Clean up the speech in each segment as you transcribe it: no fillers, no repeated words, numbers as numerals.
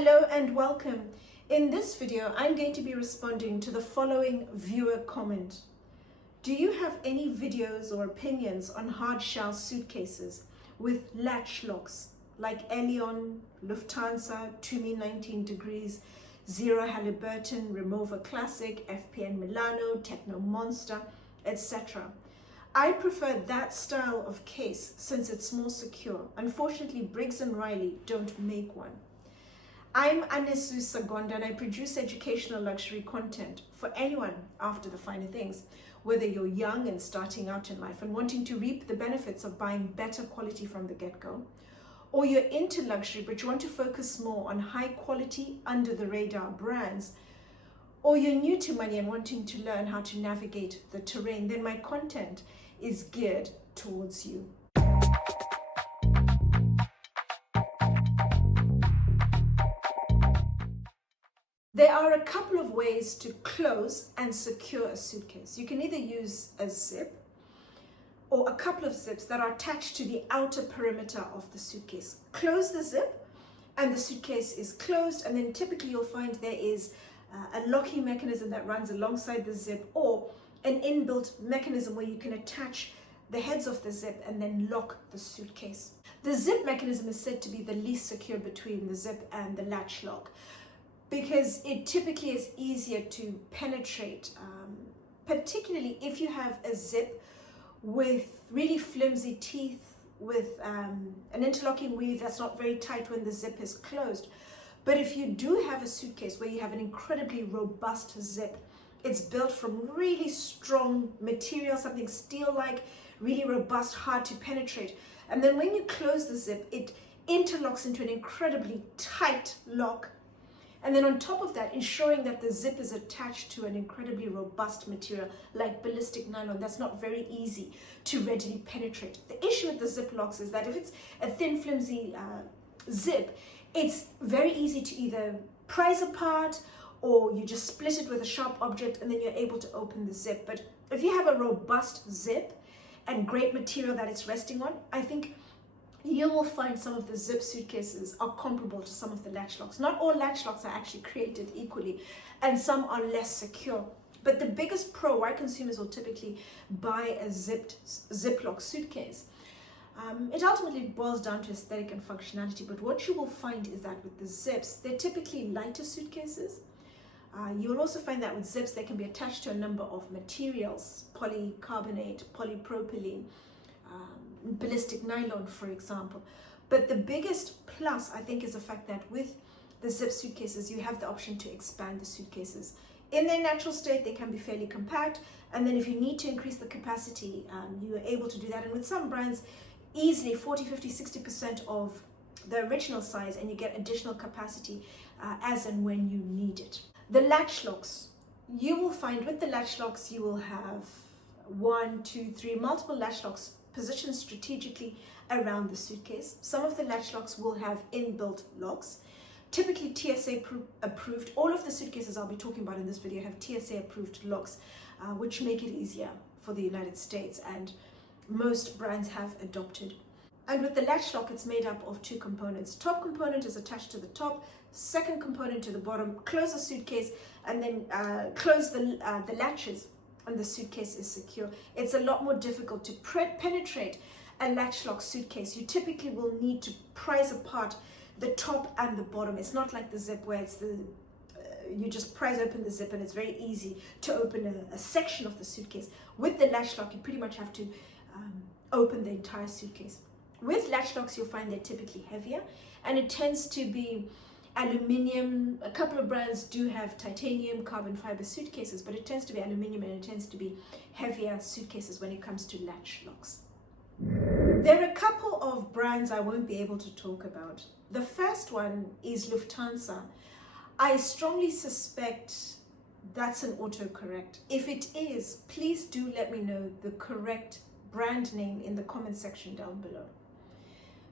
Hello and welcome. In this video, I'm going to be responding to the following viewer comment. Do you have any videos or opinions on hard shell suitcases with latch locks like Aleon, Lufthansa, Tumi 19 degrees, Zero Halliburton, Rimowa Classic, FPM Milano, Tecknomonster, etc.? I prefer that style of case since it's more secure. Unfortunately, Briggs & Riley don't make one. I'm Anesu Sagonda and I produce educational luxury content for anyone after the finer things, whether you're young and starting out in life and wanting to reap the benefits of buying better quality from the get-go, or you're into luxury but you want to focus more on high quality under the radar brands, or you're new to money and wanting to learn how to navigate the terrain, then my content is geared towards you. There are a couple of ways to close and secure a suitcase. You can either use a zip or a couple of zips that are attached to the outer perimeter of the suitcase. Close the zip and the suitcase is closed, and then typically you'll find there is a locking mechanism that runs alongside the zip, or an inbuilt mechanism where you can attach the heads of the zip and then lock the suitcase. The zip mechanism is said to be the least secure between the zip and the latch lock, because it typically is easier to penetrate, particularly if you have a zip with really flimsy teeth, with an interlocking weave that's not very tight when the zip is closed. But if you do have a suitcase where you have an incredibly robust zip, it's built from really strong material, something steel-like, really robust, hard to penetrate. And then when you close the zip, it interlocks into an incredibly tight lock. And then on top of that, ensuring that the zip is attached to an incredibly robust material like ballistic nylon that's not very easy to readily penetrate. The issue with the zip locks is that if it's a thin, flimsy zip, it's very easy to either prise apart or you just split it with a sharp object and then you're able to open the zip. But if you have a robust zip and great material that it's resting on, I think you will find some of the zip suitcases are comparable to some of the latch locks. Not all latch locks are actually created equally, and some are less secure. But the biggest pro why consumers will typically buy a Ziploc suitcase, it ultimately boils down to aesthetic and functionality. But what you will find is that with the zips, they're typically lighter suitcases. You'll also find that with zips, they can be attached to a number of materials: polycarbonate, polypropylene, ballistic nylon, for example. But the biggest plus, I think, is the fact that with the zip suitcases, you have the option to expand the suitcases. In their natural state, they can be fairly compact, and then if you need to increase the capacity, you are able to do that. And with some brands, easily 40, 50, 60% of the original size, and you get additional capacity as and when you need it. The latch locks, you will find with the latch locks, you will have 1, 2, 3, multiple latch locks positioned strategically around the suitcase. Some of the latch locks will have inbuilt locks, typically TSA approved. All of the suitcases I'll be talking about in this video have TSA approved locks, which make it easier for the United States, and most brands have adopted. And with the latch lock, it's made up of two components. Top component is attached to the top, second component to the bottom. Close the suitcase and then close the latches, and the suitcase is secure. It's a lot more difficult to penetrate a latch lock suitcase. You typically will need to prise apart the top and the bottom. It's not like the zip where it's you just prise open the zip and it's very easy to open a section of the suitcase. With the latch lock, you pretty much have to open the entire suitcase. With latch locks, you'll find they're typically heavier, and it tends to be aluminium. A couple of brands do have titanium, carbon fiber suitcases, but it tends to be aluminium, and it tends to be heavier suitcases when it comes to latch locks. There are a couple of brands I won't be able to talk about. The first one is Lufthansa. I strongly suspect that's an autocorrect. If it is, please do let me know the correct brand name in the comment section down below.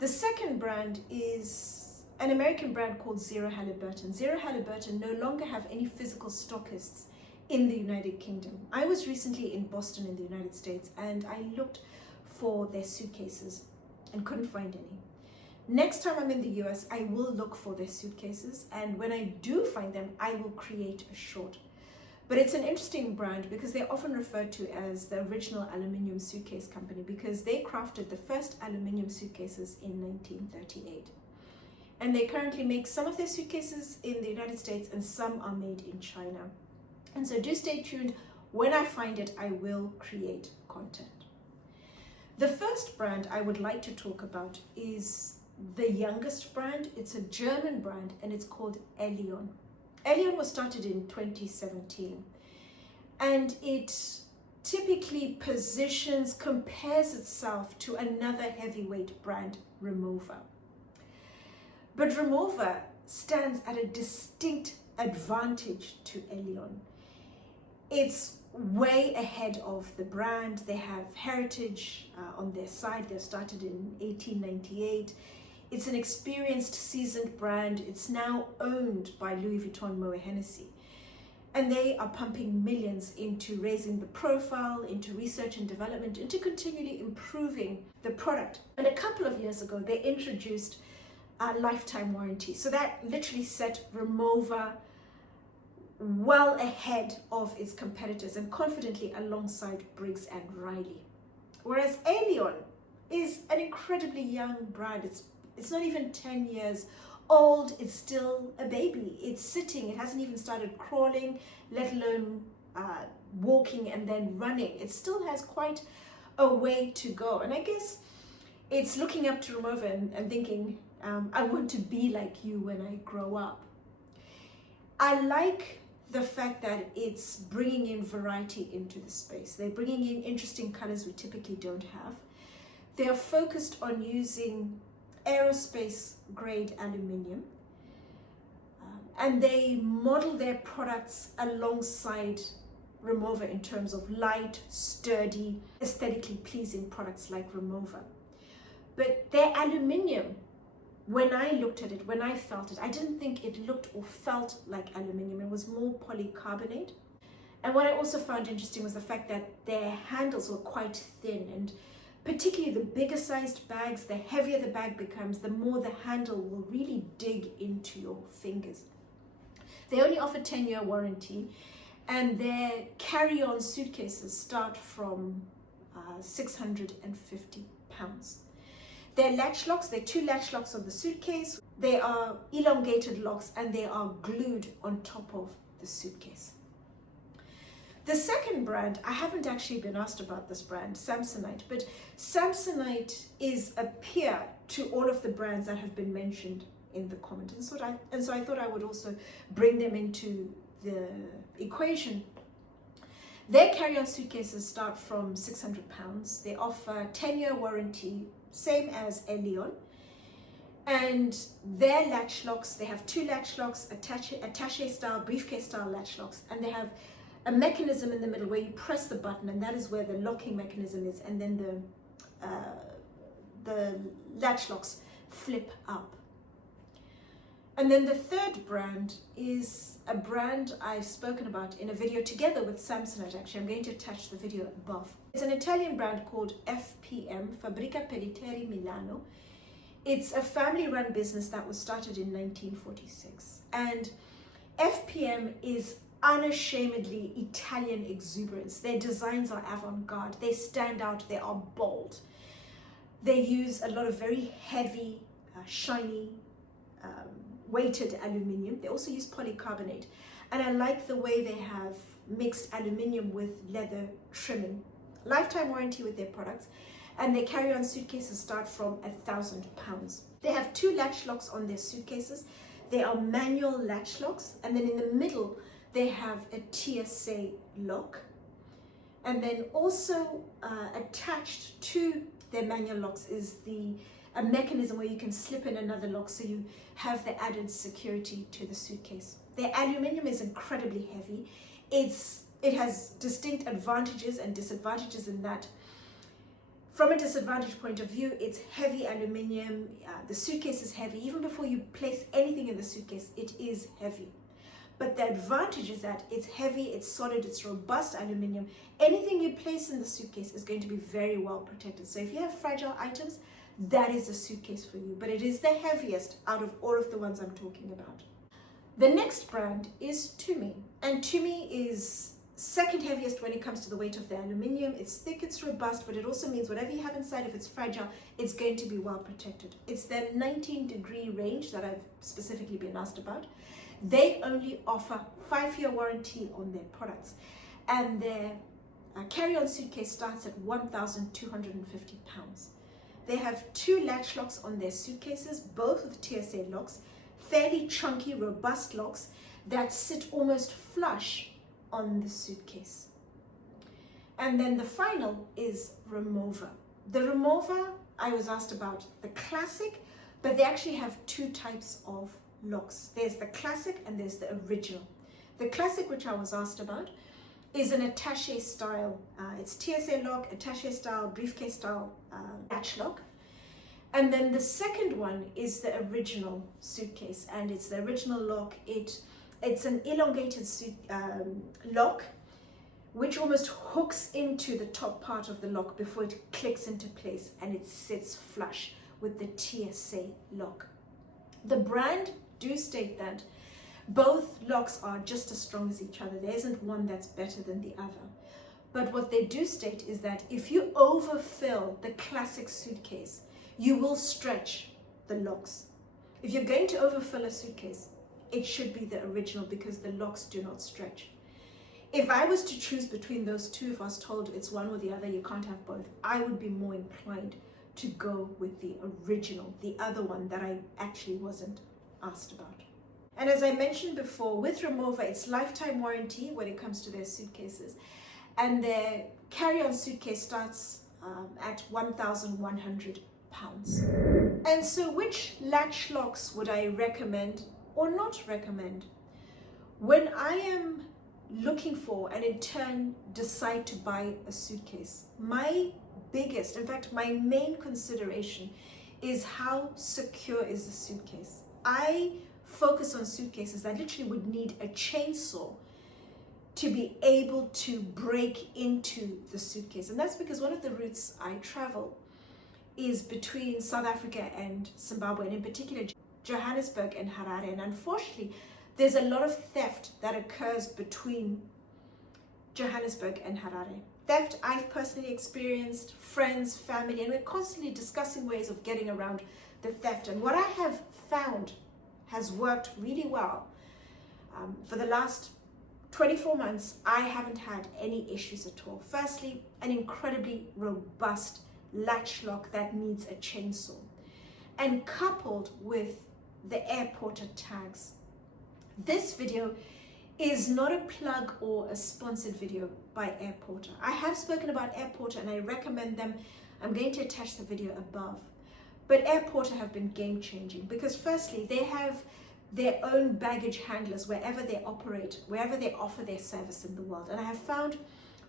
The second brand is an American brand called Zero Halliburton. Zero Halliburton no longer have any physical stockists in the United Kingdom. I was recently in Boston in the United States, and I looked for their suitcases and couldn't find any. Next time I'm in the US, I will look for their suitcases, and when I do find them, I will create a short. But it's an interesting brand because they're often referred to as the original aluminium suitcase company, because they crafted the first aluminium suitcases in 1938. And they currently make some of their suitcases in the United States and some are made in China. And so do stay tuned. When I find it, I will create content. The first brand I would like to talk about is the youngest brand. It's a German brand and it's called Aleon. Aleon was started in 2017 and it typically compares itself to another heavyweight brand, Rimowa. But Rimowa stands at a distinct advantage to Aleon. It's way ahead of the brand. They have heritage on their side. They started in 1898. It's an experienced, seasoned brand. It's now owned by Louis Vuitton Moët Hennessy. And they are pumping millions into raising the profile, into research and development, into continually improving the product. And a couple of years ago, they introduced a lifetime warranty. So that literally set Rimowa well ahead of its competitors and confidently alongside Briggs and Riley. Whereas Aleon is an incredibly young brand. It's not even 10 years old. It's still a baby. It's sitting. It hasn't even started crawling, let alone walking and then running. It still has quite a way to go. And I guess it's looking up to Rimowa and thinking, I want to be like you when I grow up. I like the fact that it's bringing in variety into the space. They're bringing in interesting colors we typically don't have. They are focused on using aerospace grade aluminium, and they model their products alongside Rimowa in terms of light, sturdy, aesthetically pleasing products like Rimowa. But their aluminium, when I looked at it, when I felt it, I didn't think it looked or felt like aluminium. It was more polycarbonate. And what I also found interesting was the fact that their handles were quite thin, and particularly the bigger sized bags, the heavier the bag becomes, the more the handle will really dig into your fingers. They only offer 10-year warranty, and their carry-on suitcases start from £650. They're latch locks. They're 2 latch locks on the suitcase. They are elongated locks and they are glued on top of the suitcase. The second brand, I haven't actually been asked about this brand, Samsonite, but Samsonite is a peer to all of the brands that have been mentioned in the comment. And so I thought I would also bring them into the equation. Their carry-on suitcases start from £600. They offer 10-year warranty, same as Aleon. And their latch locks, they have 2 latch locks, attaché style, briefcase style latch locks, and they have a mechanism in the middle where you press the button, and that is where the locking mechanism is, and then the latch locks flip up. And then the third brand is a brand I've spoken about in a video together with Samsonite. Actually, I'm going to attach the video above. It's an Italian brand called FPM, Fabbrica Pelletterie Milano. It's a family-run business that was started in 1946. And FPM is unashamedly Italian exuberance. Their designs are avant-garde. They stand out. They are bold. They use a lot of very heavy, shiny, weighted aluminium. They also use polycarbonate. And I like the way they have mixed aluminium with leather trimming. Lifetime warranty with their products. And their carry-on suitcases start from £1,000. They have 2 latch locks on their suitcases. They are manual latch locks. And then in the middle, they have a TSA lock. And then also attached to their manual locks is a mechanism where you can slip in another lock, so you have the added security to the suitcase. Their aluminium is incredibly heavy. It has distinct advantages and disadvantages in that, from a disadvantage point of view, it's heavy aluminium. The suitcase is heavy. Even before you place anything in the suitcase, it is heavy. But the advantage is that it's heavy, it's solid, it's robust aluminium. Anything you place in the suitcase is going to be very well protected. So if you have fragile items, that is a suitcase for you. But it is the heaviest out of all of the ones I'm talking about. The next brand is Tumi, and Tumi is second heaviest when it comes to the weight of the aluminium. It's thick, it's robust, but it also means whatever you have inside, if it's fragile, it's going to be well protected. It's their 19-degree range that I've specifically been asked about. They only offer 5-year warranty on their products, and their carry-on suitcase starts at £1,250. They have 2 latch locks on their suitcases, both with TSA locks, fairly chunky, robust locks that sit almost flush on the suitcase. And then the final is Rimowa. The Rimowa, I was asked about the classic, but they actually have 2 types of locks. There's the classic and there's the original. The classic, which I was asked about, is an attaché style. It's TSA lock, attaché style, briefcase style latch lock. And then the second one is the original suitcase, and it's the original lock. It's an elongated lock, which almost hooks into the top part of the lock before it clicks into place, and it sits flush with the TSA lock. The brand do state that both locks are just as strong as each other. There isn't one that's better than the other. But what they do state is that if you overfill the classic suitcase, you will stretch the locks. If you're going to overfill a suitcase, it should be the original because the locks do not stretch. If I was to choose between those two, if I was told it's one or the other, you can't have both, I would be more inclined to go with the original, the other one that I actually wasn't asked about. And as I mentioned before, with Rimowa, it's lifetime warranty when it comes to their suitcases. And their carry-on suitcase starts at £1,100. And so which latch locks would I recommend or not recommend? When I am looking for and in turn decide to buy a suitcase, my biggest, in fact, my main consideration is how secure is the suitcase. I focus on suitcases that literally would need a chainsaw to be able to break into the suitcase. And that's because one of the routes I travel is between South Africa and Zimbabwe, and in particular Johannesburg and Harare. And unfortunately, there's a lot of theft that occurs between Johannesburg and Harare. Theft I've personally experienced, friends, family, and we're constantly discussing ways of getting around the theft. And what I have found has worked really well. For the last 24 months, I haven't had any issues at all. Firstly, an incredibly robust latch lock that needs a chainsaw, and coupled with the airporter tags. This video is not a plug or a sponsored video by Airporter. I have spoken about Airporter and I recommend them. I'm going to attach the video above. But Airporter have been game-changing because firstly, they have their own baggage handlers wherever they operate, wherever they offer their service in the world. And I have found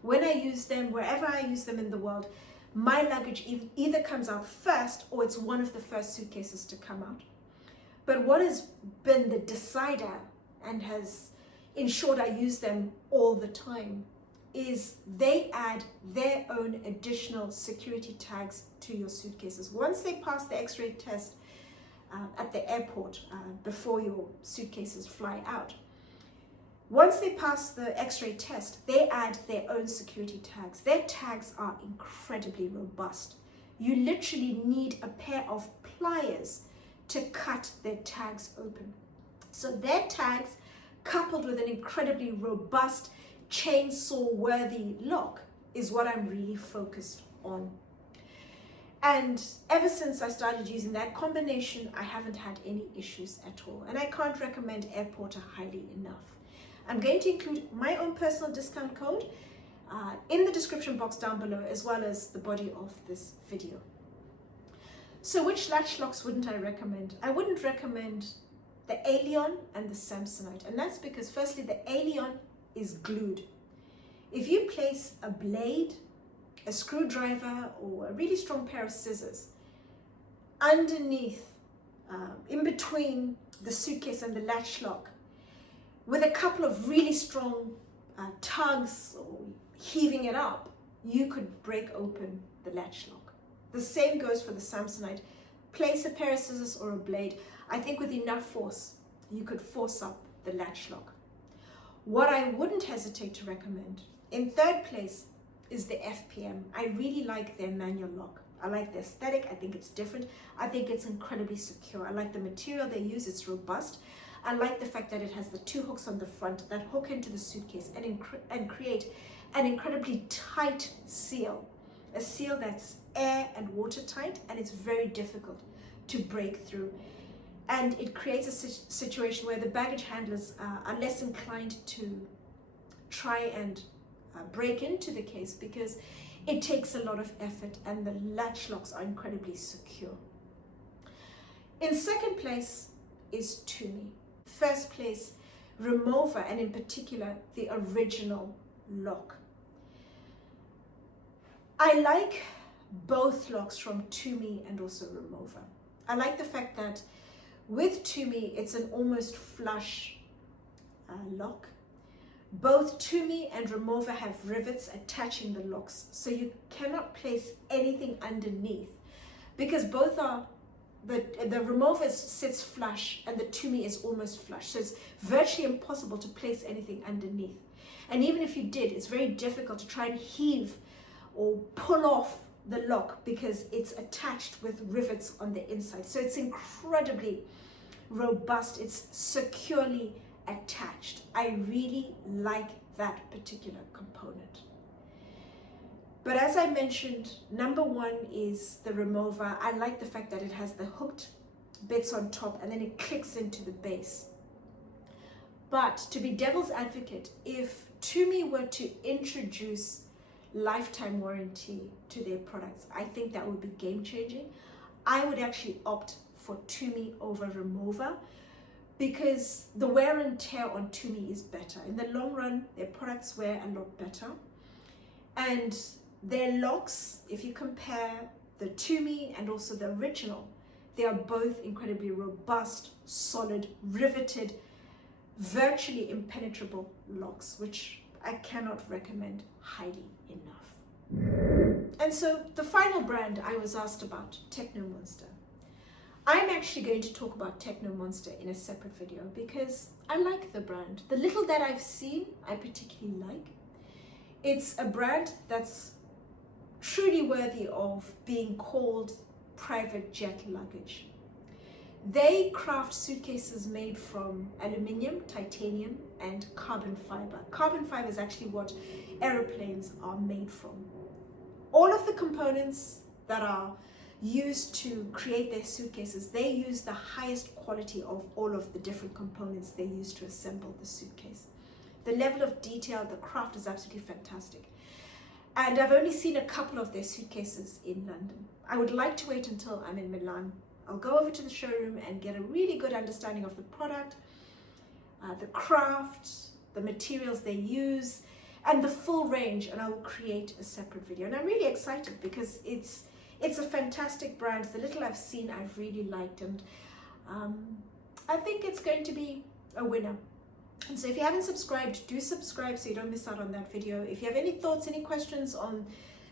when I use them, wherever I use them in the world, my luggage either comes out first or it's one of the first suitcases to come out. But what has been the decider and has ensured I use them all the time is they add their own additional security tags to your suitcases. Once they pass the X-ray test at the airport before your suitcases fly out, once they pass the X-ray test, they add their own security tags. Their tags are incredibly robust. You literally need a pair of pliers to cut their tags open. So their tags, coupled with an incredibly robust chainsaw-worthy lock, is what I'm really focused on. And ever since I started using that combination, I haven't had any issues at all. And I can't recommend Airporter highly enough. I'm going to include my own personal discount code in the description box down below, as well as the body of this video. So which latch locks wouldn't I recommend? I wouldn't recommend the Aleon and the Samsonite. And that's because firstly, the Aleon is glued. If you place a blade, a screwdriver, or a really strong pair of scissors underneath, in between the suitcase and the latch lock, with a couple of really strong tugs or heaving it up, you could break open the latch lock. The same goes for the Samsonite. Place a pair of scissors or a blade. I think with enough force, you could force up the latch lock. What I wouldn't hesitate to recommend, in third place, is the FPM. I really like their manual lock. I like the aesthetic. I think it's different. I think it's incredibly secure. I like the material they use. It's robust. I like the fact that it has the 2 hooks on the front that hook into the suitcase and create an incredibly tight seal. A seal that's air and watertight, and it's very difficult to break through. And it creates a situation where the baggage handlers are less inclined to try and break into the case, because it takes a lot of effort and the latch locks are incredibly secure. In second place is Tumi. First place, Rimowa, and in particular, the original lock. I like both locks from Tumi and also Rimowa. I like the fact that with Tumi, it's an almost flush lock. Both Tumi and Rimowa have rivets attaching the locks, so you cannot place anything underneath, because both are, the Rimowa sits flush and the Tumi is almost flush, so it's virtually impossible to place anything underneath. And even if you did, it's very difficult to try and heave or pull off the lock because it's attached with rivets on the inside. So it's incredibly robust, it's securely attached. I really like that particular component. But as I mentioned, number one is the Rimowa. I like the fact that it has the hooked bits on top and then it clicks into the base. But to be devil's advocate, if Tumi were to introduce lifetime warranty to their products, I think that would be game changing. I would actually opt for Tumi over Rimowa, because the wear and tear on Tumi is better. In the long run, their products wear a lot better. And their locks, if you compare the Tumi and also the original, they are both incredibly robust, solid, riveted, virtually impenetrable locks, which I cannot recommend highly enough. And so the final brand I was asked about, Tecknomonster. I'm actually going to talk about Tecknomonster in a separate video because I like the brand. The little that I've seen, I particularly like. It's a brand that's truly worthy of being called private jet luggage. They craft suitcases made from aluminium, titanium, and carbon fiber. Carbon fiber is actually what aeroplanes are made from. All of the components that are used to create their suitcases, they use the highest quality of all of the different components they use to assemble the suitcase. The level of detail, the craft is absolutely fantastic. And I've only seen a couple of their suitcases in London. I would like to wait until I'm in Milan. I'll go over to the showroom and get a really good understanding of the product, the craft, the materials they use, and the full range, and I'll create a separate video. And I'm really excited because it's a fantastic brand. The little I've seen, I've really liked, and I think it's going to be a winner. And so if you haven't subscribed, do subscribe so you don't miss out on that video. If you have any thoughts, any questions on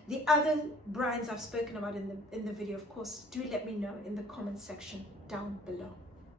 the other brands I've spoken about in the video, of course, do let me know in the comment section down below.